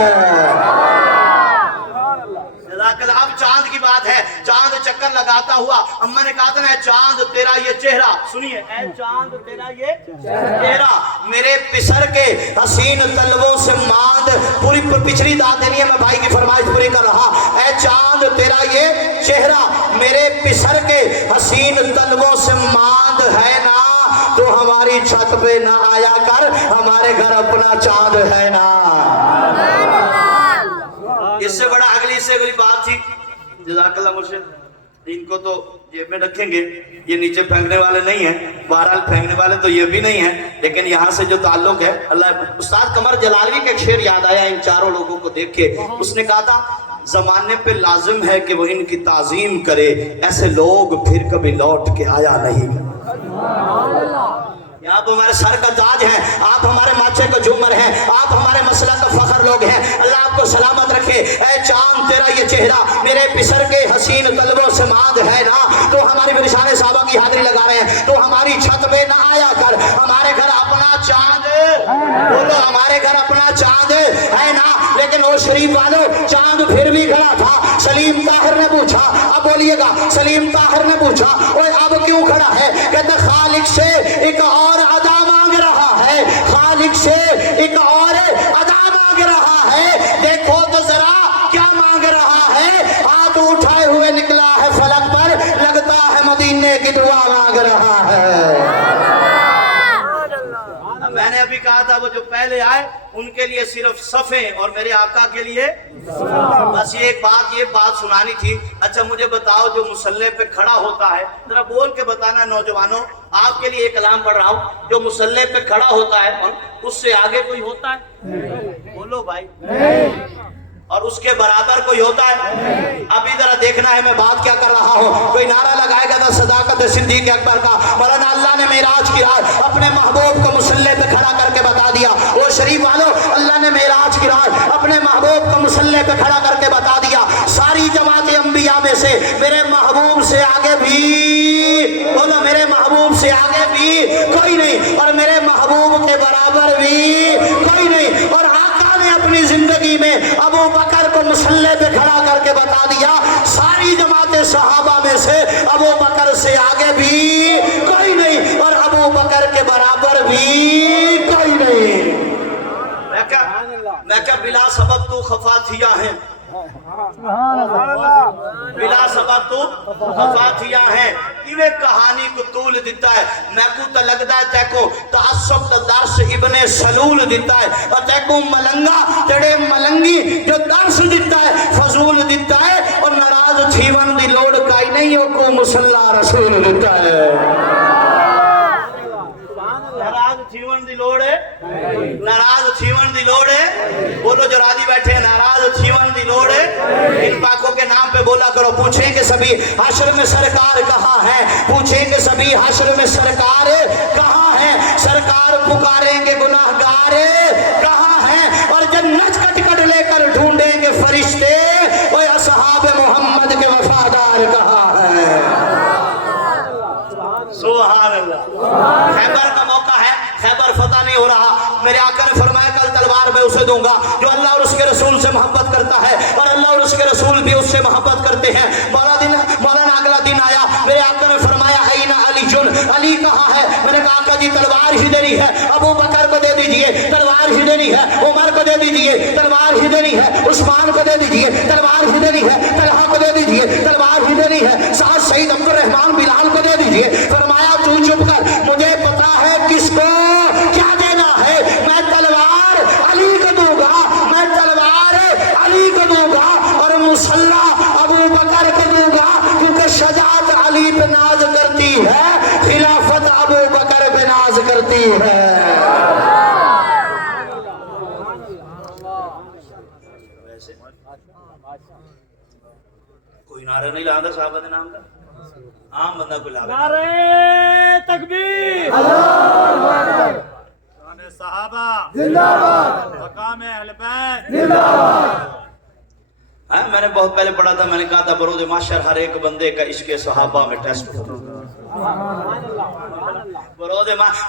अब चांद की बात है, चांद चक्कर लगाता हुआ अम्मा ने कहा था ना, चांद तेरा ये चेहरा, सुनिए, ऐ चांद तेरा ये चेहरा मेरे पिसर के हसीन तलवों से मांद। पूरी पिछली दाद देनी है, मैं भाई की फरमाइश पूरी कर रहा। ऐ चांद तेरा ये चेहरा मेरे पिसर के हसीन तलवों से मांद है ना, तो हमारी छत पे ना आया कर, हमारे घर अपना चांद है ना। इससे बड़ा अगली बात थी, जज़ाकल्लाह मुर्शिद, इनको तो जेब में रखेंगे, ये नीचे फेंकने वाले नहीं हैं, बहरहाल फेंकने वाले तो ये भी नहीं हैं, लेकिन यहाँ से जो ताल्लुक है अल्लाह। उस्ताद कमर जलालवी का एक शेर याद आया इन चारों लोगों को देख के। उसने कहा था जमाने पे लाजिम है कि वो इनकी ताजीम करे, ऐसे लोग फिर कभी लौट के आया नहीं। आप हमारे सर का ताज हैं, आप हमारे माथे का झूमर हैं, आप हमारे मसला का फखर लोग हैं। अल्लाह आपको सलामत रखे। ऐ चांद तेरा ये चेहरा मेरे पिसर के हसीन कल्बों से मांग है ना, तो हमारी बिरशाने साहबा की हाजिरी लगा रहे हैं, तो हमारी छत पे ना आया कर, हमारे घर अपना चांद, बोलो हमारे घर अपना चांद है ना। लेकिन वो शरीफ वालों, चांद फिर भी खड़ा था। सलीम ताहिर ने पूछा, अब बोलिएगा, सलीम ताहिर ने पूछा ओए अब क्यों खड़ा है? कहते खालिक से एक और अदा मांग रहा है, खालिक से एक और अदा मांग रहा है, देखो तो जरा क्या मांग रहा है। हाथ उठाए हुए निकला है फलक पर, लगता है मदीने की दुआ मांग रहा है। मैंने अभी कहा था वो जो पहले आए उनके लिए सिर्फ सफ़े और मेरे आका के लिए बस ये बात सुनानी थी। अच्छा मुझे बताओ, जो मुसल्ले पे खड़ा होता है, जरा बोल के बताना नौजवानों, आपके लिए एक कलाम पढ़ रहा हूँ, जो मुसल्ले पे खड़ा होता है और उससे आगे कोई होता है? बोलो भाई। और उसके बराबर कोई होता है? अभी जरा देखना है मैं बात क्या कर रहा हूँ। कोई नारा लगाएगा था सदाकत सिद्दीक़ अकबर का, मौलाना अल्लाह ने मेराज की रात अपने महबूब को मुसल्ले पे खड़ा करके बता दिया। वो शरीफ वालों, अल्लाह ने मेराज की रात अपने महबूब को मुसल्ले पे खड़ा करके बता दिया। सारी जमात अंबिया में से मेरे महबूब से आगे भी, बोलो मेरे महबूब से आगे भी कोई नहीं, और मेरे महबूब के बराबर भी कोई नहीं। और आका ने अपनी जिंदगी में अबू बकर को मुसल्ले पे खड़ा करके बता दिया, सारी जमात सहाबा में से अबू बकर से आगे भी कोई नहीं और अबू बकर के बराबर भी कोई नहीं। मैं क्या बिला सबब तू खफा थिया है, बिला सबब तू खफा थिया है, इवे कहानी को तूल दिता है। मैं को तो लगता है तैको तासब दा दर्श इब्ने सलूल दिता है, और तैको मलंगा तेरे मलंगी जो दर्श दिता है फजूल दिता है। और नाराज थीवन दी लोड़ काई नहीं हो को मुसल्ला रसूल दिता है। नाराज थीवन दी लोड़ है, नाराज थीवन दी लोड़ है। बोलो जो राजी बैठे हैं, नाराज थीवन दी लोड़ है। इन पाकों के नाम पे बोला करो। पूछेंगे सभी हश्र में सरकार कहाँ है, पूछेंगे सभी हश्र में सरकार कहाँ है, सरकार पुकारेंगे गुनाहगार कहाँ है, और जन्नत कट लेकर ढूंढेंगे फरिश्ते ओए असहाब मोहम्मद के वफादार कहाँ है। सुभान अल्लाह। खैबर का मौका है, खैबर फतह नहीं हो रहा। मेरे आका ने फरमाया कल तलवार मैं उसे दूंगा जो अल्लाह और उसके रसूल से मोहब्बत करता है, और अल्लाह और उसके रसूल भी उससे मोहब्बत करते हैं। मौलाना अगला दिन आया, मेरे आका ने फरमाया ऐना अली जुन, अली कहाँ है? मैंने कहा आका जी तलवार ही देनी है, अबू बकर को दे दीजिए, तलवार ही देनी है, उमर को दे दीजिए, तलवार ही देनी है, उस्मान को दे दीजिए, तलवार ही देनी है, तलहा को दे दीजिए, तलवार ही देनी है, साथ शहीद अब्दुल रहमान बिलाल को दे दीजिए। फरमाया तू चुप कर, मुझे पता है किसको क्या देना है। मैं तलवार अली को दूंगा, मैं तलवार अली को दूंगा, और मुसल्ला अबू बकर को दूंगा, क्योंकि शजात अली पे नाज करती है, खिलाफत अबू बकर पे नाज करती है। कोई नारा नहीं लादा साहब के नाम का, आम बंदा को लादा। नारे तकबीर, सहाबा जिंदाबाद, मकाम अहले बैत जिंदाबाद। मैंने बहुत पहले पढ़ा था, मैंने कहा था बरोज माशर हर एक बंदे का इश्क़ सहाबा में टेस्ट होता है।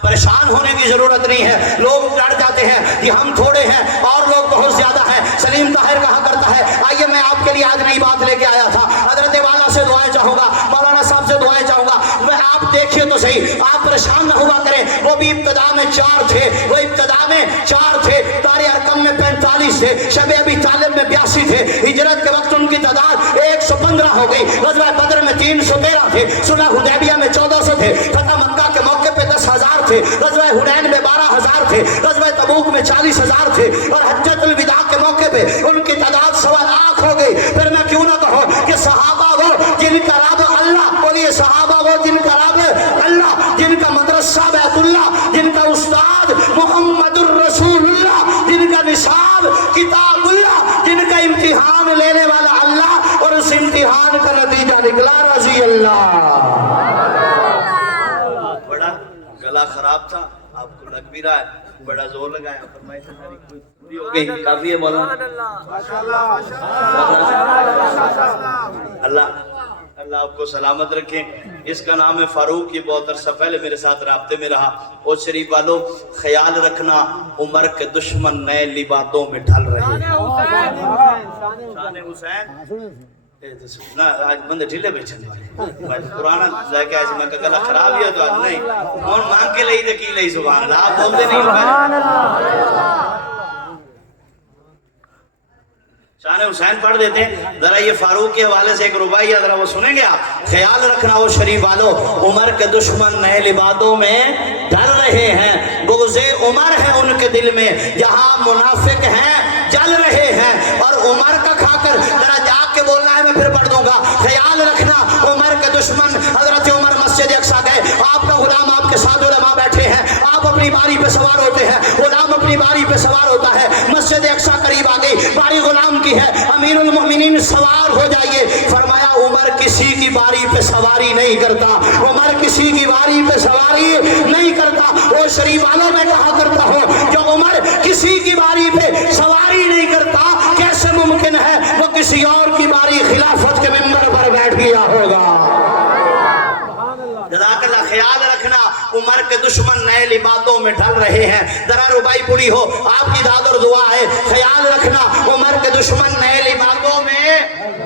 परेशान होने की जरूरत नहीं है। लोग डर जाते हैं कि हम थोड़े हैं और लोग बहुत ज्यादा हैं। सलीम ताहिर कहा करता है, आइए मैं आपके लिए आज नई बात लेके आया था। हजरत वाला से दुआएं चाहूंगा, मौलाना साहब से दुआएं चाहूंगा। मैं आप देखिए तो सही, आप परेशान न हुआ करें। वो भी इब्तिदा में 4 थे, वो इब्तिदा में 4 थे, तारे अरकम में 45 थे, शब अबी तालिब में 82 थे। हिजरत के वक्त उनकी तादाद 115 हो गई। गज़वा बदर में 313 थे, सुलह हुदैबिया में 1400 थे, फतह मक्का के मौके पे 10,000 थे, गज़वा हुनैन में 12,000 थे, गज़वा तबूक में 40,000 थे, और हज्जतुल विदा के मौके पे उनकी तादाद 1.25 लाख हो गई। फिर मैं क्यों ना कहूं कि सहाबा जिनका रब अल्लाह, बोलिए सहाबा वो जिनका रब अल्लाह, जिनका मदरसा बैतुल्लाह, जिनका उस्ताद मोहम्मदुर रसूलुल्लाह, जिनका निसाब किताबुल्लाह, जिनका इम्तिहान लेने वाला अल्लाह और उस इम्तिहान का नतीजा निकला रजी अल्लाह। बड़ा गला खराब था, आपको लग भी रहा है, बड़ा जोर लगाया, फरमाइश हमारी पूरी हो गई, काफी है मौलाना। अल्लाह अल्लाह आपको सलामत रखे। इसका नाम है फारूक, ये बहुत अरसा पहले मेरे साथ राब्ते में रहा। और शरीफ वालों ख्याल रखना, उमर के दुश्मन नए लिबातों में ढल रहे हैं। ना आज बंदे ढीले बैठे पुराना जाके आज मैं गला खराब ही है तो आज नहीं कौन मांग के लई की लई सुभान अल्लाह आप बोलते नहीं शान हुसैन पढ़ देते हैं। जरा ये फारूक के हवाले से एक रुबाई है, जरा वो सुनेंगे आप। ख्याल रखना वो शरीफ वालों, उमर के दुश्मन नए लिबातों में ढल रहे हैं, बुग़्ज़े उमर है उनके दिल में, जहां मुनाफिक हैं जल रहे हैं। और उमर का खाकर जरा जाग के बोलना है, मैं फिर पढ़ दूंगा। ख्याल रखना उमर के दुश्मन, हजरत उमर मस्जिद अक्सा गए, आपका गुलाम आपके साथ उलमा बैठे हैं, आप अपनी बारी पे सवार होते हैं, गुलाम अपनी बारी पे सवार होता है, मस्जिद अक्सा करीब आ गई, बारी गुलाम की है, अमीरुल मोमिनीन सवार हो जाइए। फरमाया उमर किसी की बारी पे सवारी नहीं करता, उमर किसी की बारी पे सवारी नहीं करता। वो शरीफ वालों में कहा करता हूँ जो उमर किसी की बारी पे सवारी नहीं करता, कैसे मुमकिन है वो किसी और की बारी खिलाफत के मिंबर पर बैठ गया होगा। जज़ाकल्लाह। ख्याल रखना उमर के दुश्मन नए लिबातों में ढल रहे हैं, जरा रुबाई पूरी हो आपकी दाद और दुआ है। ख्याल रखना उमर के दुश्मन नए लिबातों में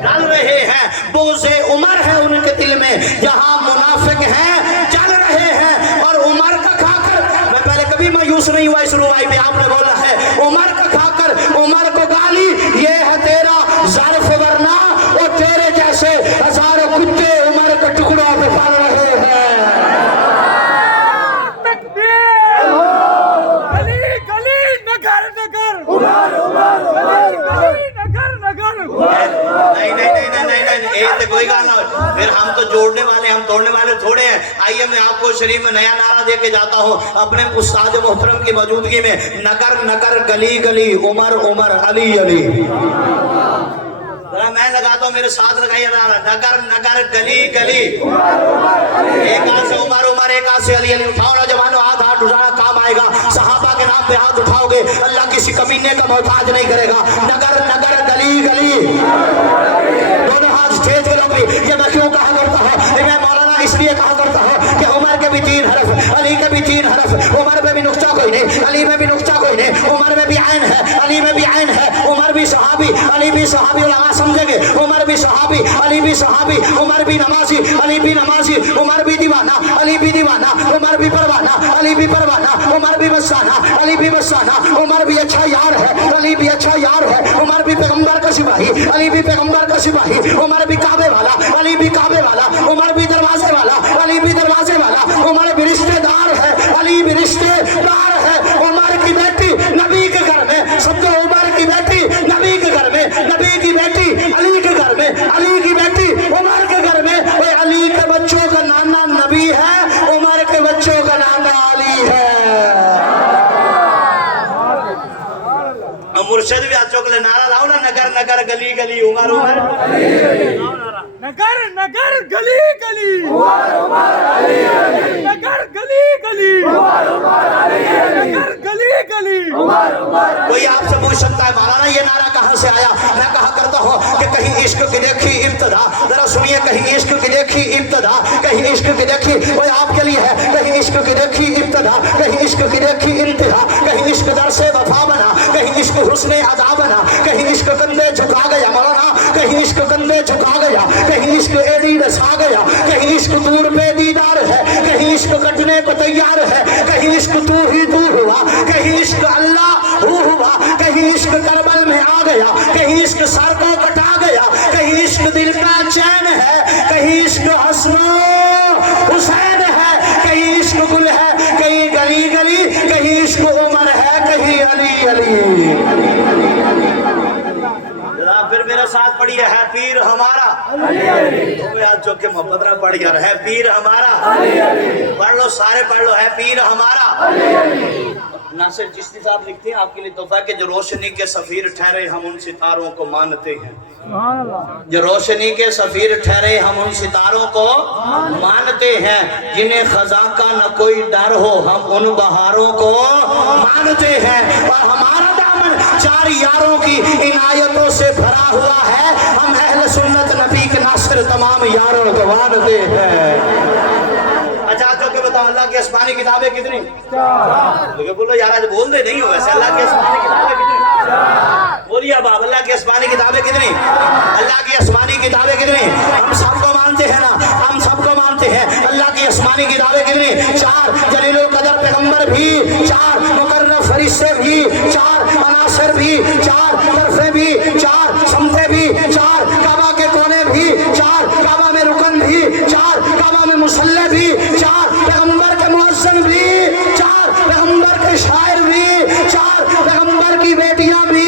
ढल रहे हैं, बुग़्ज़े उमर है उनके दिल में, जहां मुनाफिक हैं चल रहे हैं। और उमर का खाकर, मैं पहले कभी मायूस नहीं हुआ इस रुबाई में, आपने बोला है उमर का खाकर उमर को गाली, ये है तेरा ज़र्फ, वरना वो तेरे जैसे हजारों कुत्ते उमर के टुकड़ों पे पल रहे हैं। गली गली नगर नगर उमर उमर गली गली नगर नगर नहीं नहीं नहीं नहीं नहीं नहीं ये तो कोई गाना, फिर हम तो जोड़ने वाले, हम तोड़ने वाले थोड़े हैं। आइए मैं आपको शरीफ में नया नारा दे के जाता हूँ अपने उस्ताद मोहतरम की मौजूदगी में। नगर नगर गली गली उमर उमर अली अली। मैं लगाता हूँ, मेरे साथ लगाइए नारा, नगर नगर गली गली, एक हाथ से उमर उमर, एक हाथ से अली अली। उठाओ ना जवानों, हाथ हाथ उठाना काम आएगा। सहाबा के नाम पे हाथ उठाओगे, अल्लाह किसी कमीने का मोहताज नहीं करेगा। नगर नगर गली गली, दोनों हाथ स्टेज के लोग भी। ये मैं क्यों कहा करता हूँ, मैं मौलाना इसलिए कहा करता हूँ कि उमर के भी 3 हरफ, अली के भी 3 हरफ। उमर में भी नुक्ता कोई नहीं, अली में भी नुक्ता कोई नहीं। उमर में भी आइन है, अली में भी आइन है। उमर भी सहाबी, अली भी सहाबी, उलमा समझेंगे। उमर भी सहाबी, अली भी सहाबी। उमर भी नमाजी, अली भी नमाजी। उमर भी दीवाना, अली भी दीवाना। उमर भी परवाना, अली भी परवाना। उमर भी मस्ताना, अली भी मस्ताना। उमर भी अच्छा यार है, अली भी अच्छा यार है। उमर भी पैगंबर का सिपाही, अली भी पैगंबर का सिपाही। उमर भी काबे वाला, अली भी काबे वाला। उमर भी दरवाजे वाला, अली भी दरवाजे वाला। उमर भी रिश्तेदार है, अली भी रिश्तेदार है। उमर की बेटी नबी के घर में, समझो उमर की बेटी नबी के घर में, नबी की बेटी अली के घर में, अली की बेटी उमर के घर में। वो अली के बच्चों का नाना नबी है, उमर के बच्चों का नाना अली है। मुर्शिद भी आज चौकले नारा लाओ ना, नगर नगर गली गली उमर उमर, नगर नगर गली गली उमर उमर अली अली, नगर गली गली उमर उमर अली अली, नगर गली गली उमर उमर। कोई आपसे पूछ सकता है मौलाना ये नारा कहाँ से आया? मैं कहा करता हूँ कि कहीं इश्क की देखी इब्तदा, जरा सुनिए, कहीं इश्क की देखी इब्तदा, कहीं इश्क की देखी, वो आपके लिए है। कहीं इश्क की देखी इब्तदा, कहीं इश्क की देखी इंतहा, कहीं इश्क दर से वफा बना, कहीं इश्क हुस्ने अदा बना, कहीं इश्क कंधे झुका गया मौलाना, कहीं इश्क कंधे झुका गया, कहीं इश्क एड़ी रसा गया, कहीं इश्क दूर पे दीदार है, कहीं इश्क कटने को तैयार है, कहीं इश्क तू ही तू हुआ, कहीं इश्क अल्लाह हुआ, कहीं इश्क करबल में आ गया, कहीं इश्क सर को कटा गया, कहीं इश्क दिल का चैन है, कहीं इश्क हसन हुसैन है, कहीं इश्क गुल है, कहीं गली गली, कहीं इश्क उमर है, कहीं अली अली। फिर मेरा साथ पढ़िए है पीर हमारा। तुम्हें आज जो के मोहब्बत ना पढ़ यार, है पीर हमारा। पढ़ लो सारे, पढ़ लो, है पीर हमारा। नासिर चिश्ती साहब लिखते हैं आपके लिए तोहफा के जो रोशनी के सफीर ठहरे हम उन सितारों को मानते हैं। जो रोशनी के सफीर ठहरे हम उन सितारों को मानते हैं। जिन्हें खजा का न कोई डर हो हम उन बहारों को मानते हैं। और हमारा दामन चार यारों की इनायतों से भरा हुआ है। हम अहले सुन्नत नबी के नासिर तमाम यारों को मानते हैं। अच्छा जो के बताओ अल्लाह की आसमानी किताबें कितनी? तो बोलो यार आज बोल दे नहीं हो वैसे। अल्लाह की आसमानी किताबें कितनी? बोलिए अब अल्लाह की आसमानी किताबें कितनी? अल्लाह की आसमानी किताबें कितनी? हम सबको मानते हैं ना, हम सबको मानते हैं। अल्लाह की आसमानी किताबें कितनी? 4 जलीलुल कदर पैगंबर भी, 4 मुकर्रम फरिश्ते भी, 4 अनासिर भी, 4 तरफे भी, 4 समते भी, 4 काबा के कोने भी, 4 काबा में रुकन भी, 4 काबा में मुसल्ले भी, 4 पैगंबर के मुअज्जिन भी, 4 पैगंबर के शायर भी, 4 पैगंबर की बेटियां भी,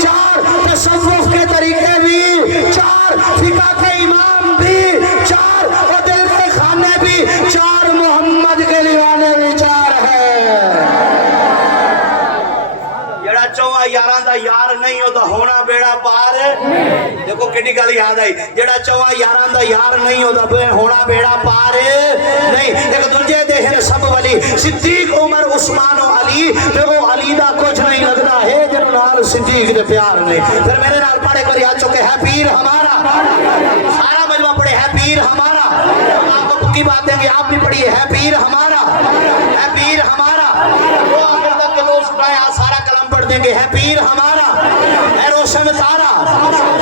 4 तसव्वुफ के तरीके भी, 4 फिका के इमाम भी, 4 और दिल के खाने भी, 4 मोहम्मद के दीवाने भी 4 है। जेड़ा चौवा यारां दा यार नहीं होता होना बेड़ा पार। देखो किड्डी गल याद आई, जेड़ा चौवा यारां दा यार नहीं होता होना बेड़ा पार नहीं। एक दूजे दे हैं सब वली, सिद्दीक उमर उस्मान और अली, ते वो अली दा कुछ नहीं लगदा है जिन्हों नाल सिद्दीक दे प्यार नहीं। फिर मेरे नाल पढ़े कर याद चुके है पीर हमारा। सारा मजमा पढ़े है पीर हमारा। हम आपको पक्की बात देंगे, आप भी पढ़िए है पीर हमारा, है पीर हमारा। वो आखिर तक के लोग सुनाए आज सारा कलम पढ़ देंगे, है पीर हमारा, है रोशन तारा,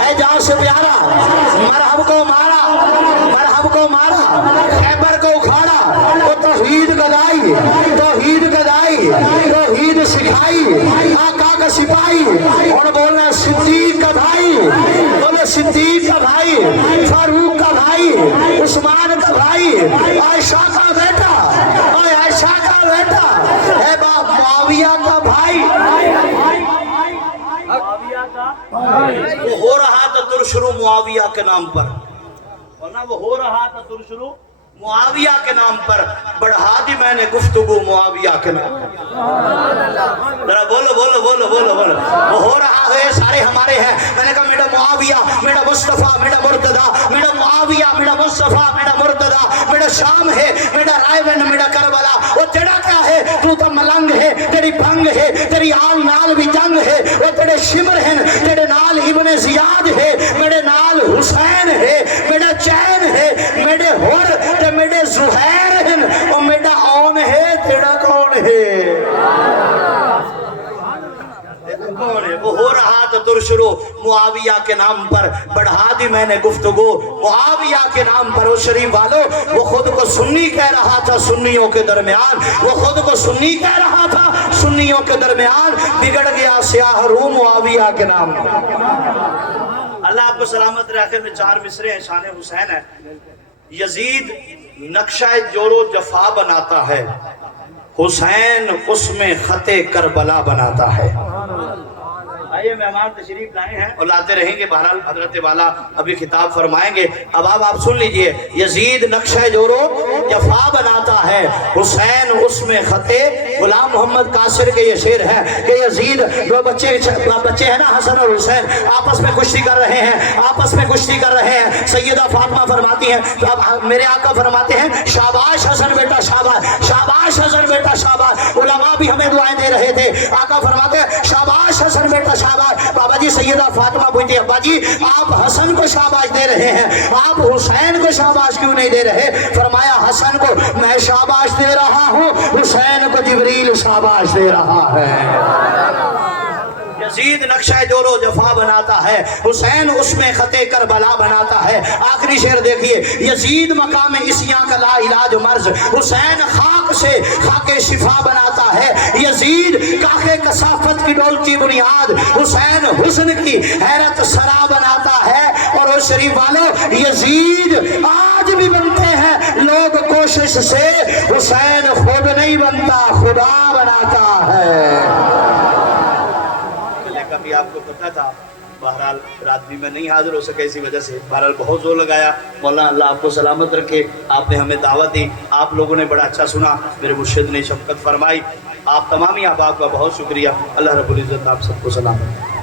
है जान से प्यारा, मरहब को मारा, मरहब को मारा, खैबर को उखाड़ा, वो तौहीद गदाई, तौहीद गदाई, तौहीद सिखाई, आका का सिपाही। और बोलना सिद्दीक का भाई, बोले सिद्दीक का भाई, फारूक का भाई, उस्मान का भाई, आयशा का बेटा, आयशा का बेटा, है बाप मुआविया का भाई। वो हो रहा था तुरशुरू मुआविया के नाम पर, वरना वो हो रहा था तुरशुरू मुआविया के नाम पर। बढ़ा दी मैंने गुफ्तगू मुआविया के नाम पर। जरा बोलो बोलो बोलो बोलो बोलो। वो हो रहा है सारे हमारे हैं। मैंने कहा मेरा मुआविया, मेरा मुस्तफा, मेरा मुर्तदा, मेरा मुआविया, मेरा मुस्तफा, मेरा मुर्तदा, मेरा शाम है, मेरा रायवन, मेरा करबला। वो तेरा क्या है? तू तो मलंग है, तेरी भंग है, तेरी आल नाल भी जंग है। वो तेरे शिमर हैं, तेरे नाल इब्ने जियाद है, मेरे नाल हुसैन है, मेरा चैन है, मेरे हुर ते मेरे जुहैर हैं। और मेरा औन है, तेरा कौन है? कौन है? वो हो रहा था तुरशुरू मुआविया के नाम पर। बढ़ा दी मैंने गुफ्तगू मुआविया के नाम पर। वो शरीफ वालों, वो खुद को सुन्नी कह रहा था सुन्नियों के दरमियान, वो खुद को सुन्नी कह रहा था सुन्नियों के दरमियान। बिगड़ गया स्याह रू मुआविया के नाम पर। अल्लाह आपको सलामत रखे। में 4 मिसरे हैं, शान हुसैन है। यजीद नक्शा जोरो जफा बनाता है, हुसैन उसमें खते करबला बनाता है। आइए मेहमान तशरीफ लाए हैं और लाते रहेंगे। बहरहाल हजरत वाला अभी खिताब फरमाएंगे। अब आप सुन लीजिए। यजीद नक्शा जोरो जफा बनाता है, हुसैन उसमें खते। गुलाम मोहम्मद कासिर के ये शेर है कि यजीद दो बच्चे हैं ना, हसन और हुसैन, आपस में कुश्ती कर रहे हैं, आपस में कुश्ती कर रहे हैं। सैयदा फातिमा फरमाती हैं, तो अब मेरे आका फरमाते हैं शाबाश हसन बेटा शाबाश, शाबाश हसन बेटा शाबाश। उलमा भी हमें दुआएं दे रहे थे। आका फरमाते हैं शाबाश हसन बेटा शाबाश। बाबा जी सैयदा फातिमा पूछती है, अब्बा जी आप हसन को शाबाश दे रहे हैं, आप हुसैन को शाबाश क्यों नहीं दे रहे? फरमाया हसन को मैं शाबाश दे रहा हूँ, हुसैन को जिब्रील शाबाश दे रहा है। यजीद नक्शा जोरो जफा बनाता है, हुसैन उसमें खते करबला बनाता है। आखिरी शेर देखिए। यजीद मकाम इसियां का ला इलाज मर्ज, हुसैन खाक से खाके शिफा बनाता है। यजीद काके कसाफत की डोल की बुनियाद, हुसैन हुस्न की हैरत सरा बनाता है। और वो शरीफ वालों, यजीद आज भी बनते हैं लोग कोशिश से, हुसैन खुद नहीं बनता, खुदा बनाता है। कभी आपको पता था बहरहाल रात भी मैं नहीं हाजिर हो सका इसी वजह से, बहरहाल बहुत जोर लगाया। मौलाना अल्लाह आपको सलामत रखे, आपने हमें दावत दी, आप लोगों ने बड़ा अच्छा सुना, मेरे मुर्शिद ने शफकत फरमाई। आप तमामी अहबाब का बहुत शुक्रिया। अल्लाह रब्बुल इज़्ज़त आप सबको सलामत।